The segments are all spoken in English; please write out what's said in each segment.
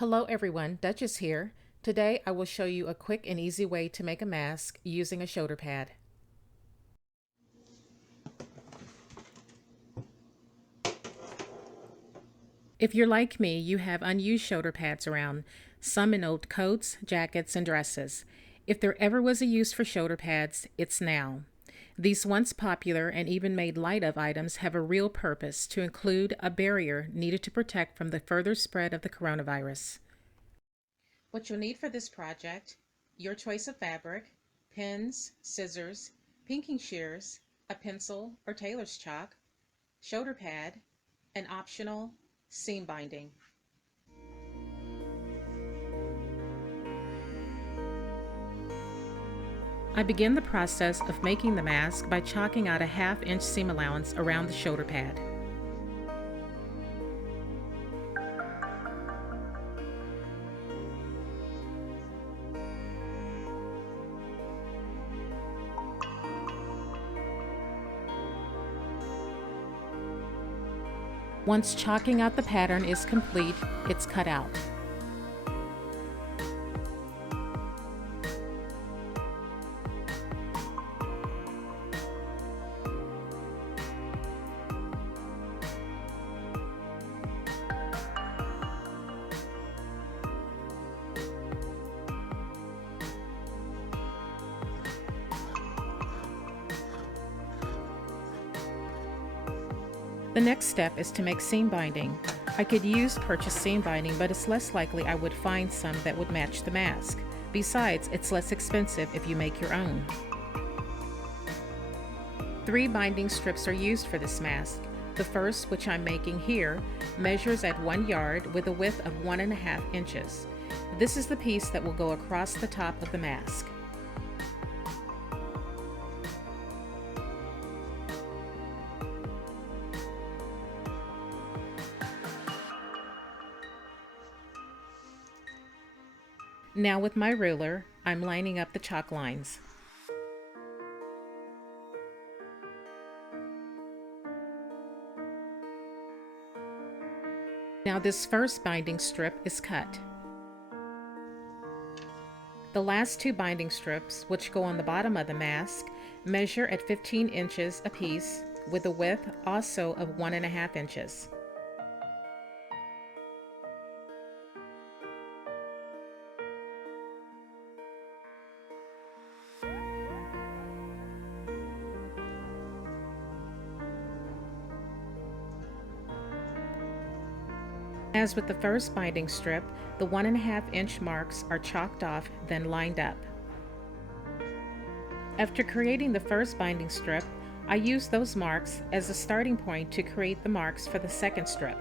Hello everyone, Duchess here. Today I will show you a quick and easy way to make a mask using a shoulder pad. If you're like me, you have unused shoulder pads around, some in old coats, jackets, and dresses. If there ever was a use for shoulder pads, it's now. These once popular and even made light of items have a real purpose to include a barrier needed to protect from the further spread of the coronavirus. What you'll need for this project: your choice of fabric, pins, scissors, pinking shears, a pencil or tailor's chalk, shoulder pad, and optional seam binding. I begin the process of making the mask by chalking out a 1/2 inch seam allowance around the shoulder pad. Once chalking out the pattern is complete, it's cut out. The next step is to make seam binding. I could use purchased seam binding, but it's less likely I would find some that would match the mask. Besides, it's less expensive if you make your own. 3 binding strips are used for this mask. The first, which I'm making here, measures at 1 yard with a width of 1.5 inches. This is the piece that will go across the top of the mask. Now with my ruler, I'm lining up the chalk lines. Now this first binding strip is cut. The last 2 binding strips, which go on the bottom of the mask, measure at 15 inches apiece with a width also of 1.5 inches. As with the first binding strip, the 1.5 inch marks are chalked off, then lined up. After creating the first binding strip, I use those marks as a starting point to create the marks for the second strip.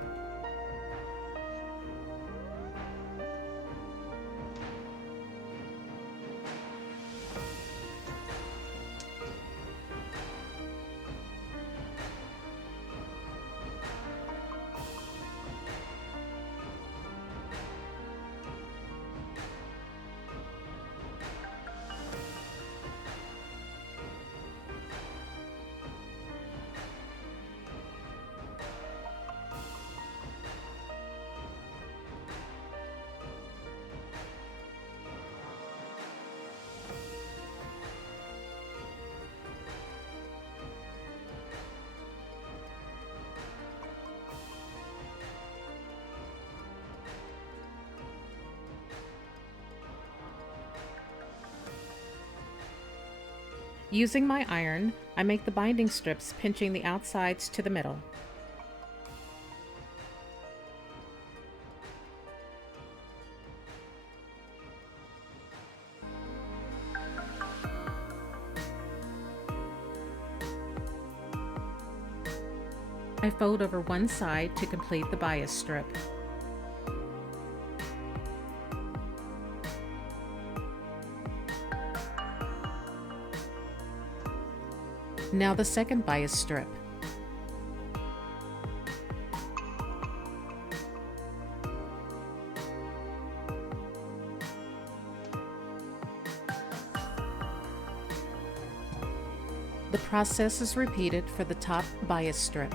Using my iron, I make the binding strips, pinching the outsides to the middle. I fold over one side to complete the bias strip. Now the second bias strip. The process is repeated for the top bias strip.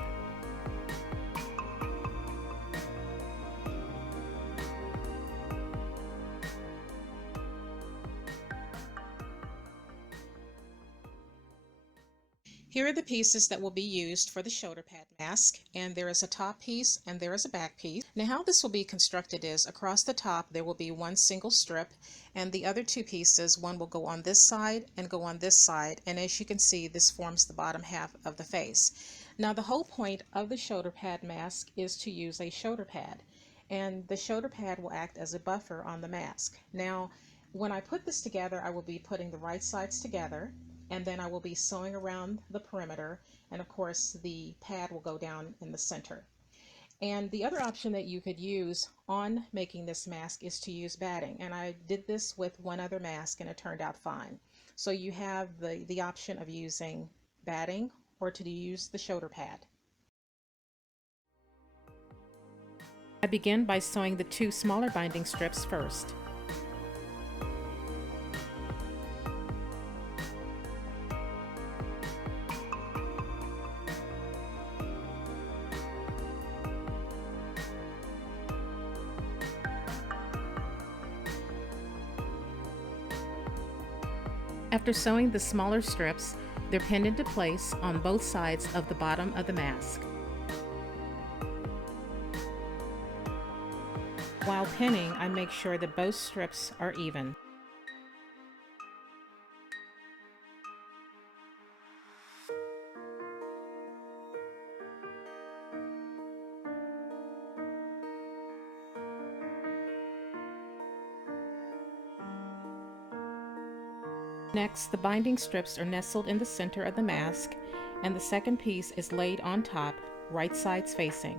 are the pieces that will be used for the shoulder pad mask, and there is a top piece and there is a back piece. Now how this will be constructed is across the top there will be one single strip, and the other two pieces, one will go on this side and go on this side, and as you can see this forms the bottom half of the face. Now the whole point of the shoulder pad mask is to use a shoulder pad, and the shoulder pad will act as a buffer on the mask. Now when I put this together, I will be putting the right sides together, and then I will be sewing around the perimeter, and of course the pad will go down in the center. And the other option that you could use on making this mask is to use batting, and I did this with one other mask and it turned out fine. So you have the option of using batting or to use the shoulder pad. I begin by sewing the two smaller binding strips first. After sewing the smaller strips, they're pinned into place on both sides of the bottom of the mask. While pinning, I make sure that both strips are even. Next, the binding strips are nestled in the center of the mask, and the second piece is laid on top, right sides facing.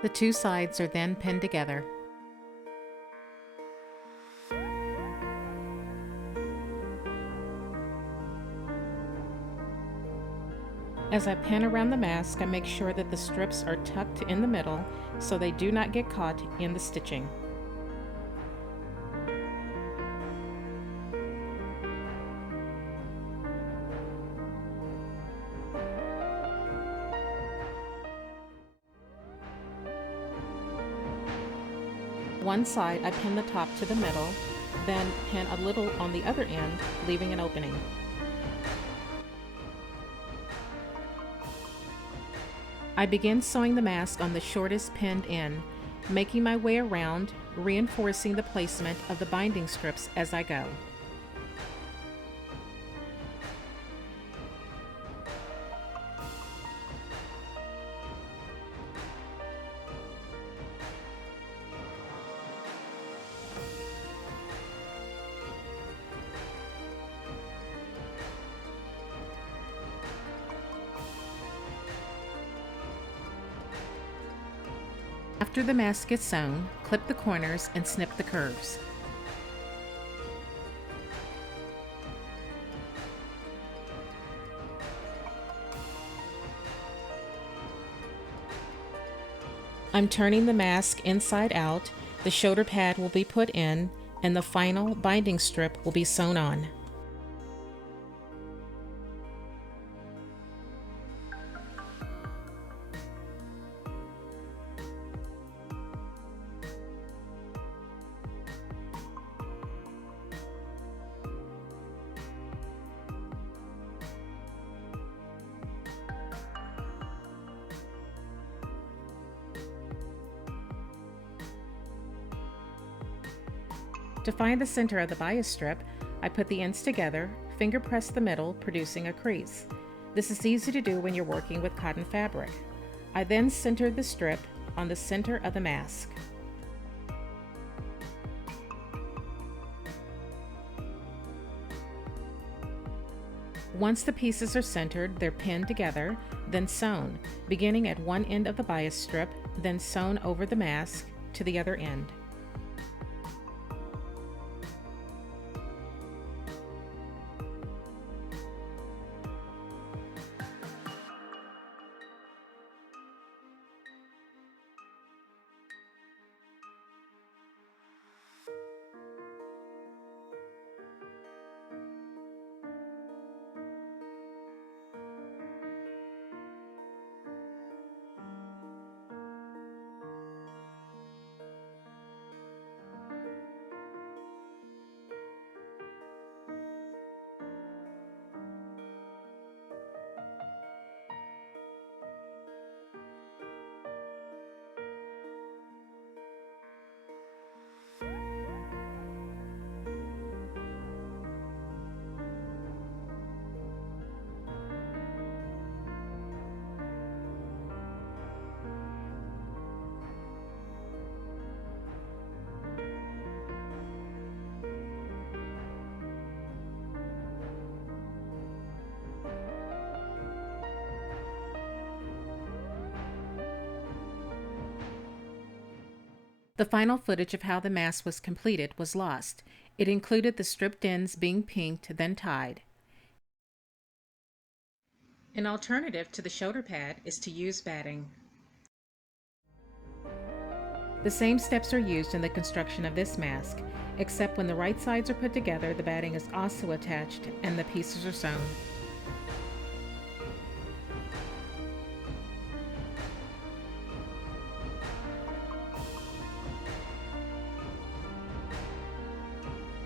The two sides are then pinned together. As I pin around the mask, I make sure that the strips are tucked in the middle so they do not get caught in the stitching. One side I pin the top to the middle, then pin a little on the other end, leaving an opening. I begin sewing the mask on the shortest pinned end, making my way around, reinforcing the placement of the binding strips as I go. After the mask is sewn, clip the corners and snip the curves. I'm turning the mask inside out, the shoulder pad will be put in, and the final binding strip will be sewn on. To find the center of the bias strip, I put the ends together, finger press the middle, producing a crease. This is easy to do when you're working with cotton fabric. I then centered the strip on the center of the mask. Once the pieces are centered, they're pinned together, then sewn, beginning at one end of the bias strip, then sewn over the mask to the other end. The final footage of how the mask was completed was lost. It included the stripped ends being pinked, then tied. An alternative to the shoulder pad is to use batting. The same steps are used in the construction of this mask, except when the right sides are put together, the batting is also attached and the pieces are sewn.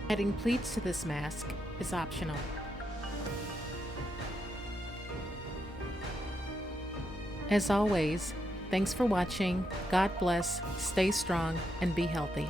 Adding pleats to this mask is optional. As always, thanks for watching. God bless, stay strong, and be healthy.